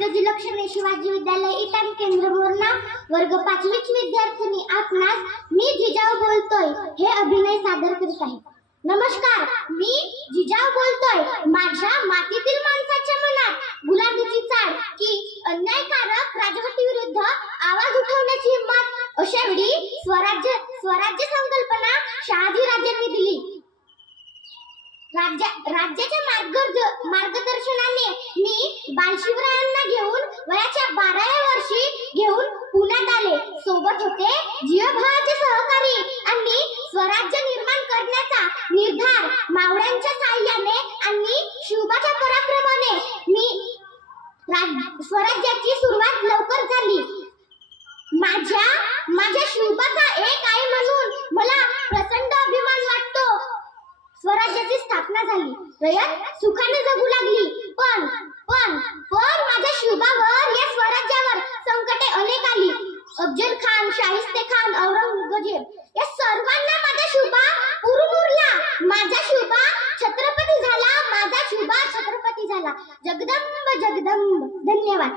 गजलक्ष्मी शिवाजी विद्यालय इटान केंद्र मोरणा वर्ग 5वीची विद्यार्थिनी आपणास मी जिजाऊ बोलतोय हे अभिनय सादर करत आहे। नमस्कार, मी जिजाऊ बोलतोय। माझ्या मातीतील माणसाच्या मनात गुलाबीची चाड की अन्यायकारक राजवटी विरुद्ध आवाज उठवण्याची हिंमत अशा वेळी स्वराज्य संकल्पना शहाजी राजांनी दिली। राज्याच्या मार्गदर्शनाने मी बालशिवरायांना घेऊन वयाच्या 12व्या वर्षी घेऊन पुण्यात आले। सोबत होते जीवभावाचे सहकारी आणि स्वराज्य निर्माण करण्याचा निर्धार मावळ्यांच्या साहाय्याने आणि शिवबाच्या पराक्रमाने मी स्वराज्याची सुरुवात लवकर झाली। माझ्या शिवबाचा एक आई म्हणून मला प्रचंड अभिमान वाटतो। स्वराज्याची स्थापना झाली, रयत सुखाने जगू लागली। पण माझ्या शिवबावर या स्वराज्यावर संकटे अनेक आली। अफजल खान, शाहिस्ते खान, औरंगजेब या सर्वांना माझा शिवबा पुरून उरला। माझा शिवबा छत्रपती झाला, माझा शिवबा छत्रपती झाला। जगदंब जगदंब। धन्यवाद।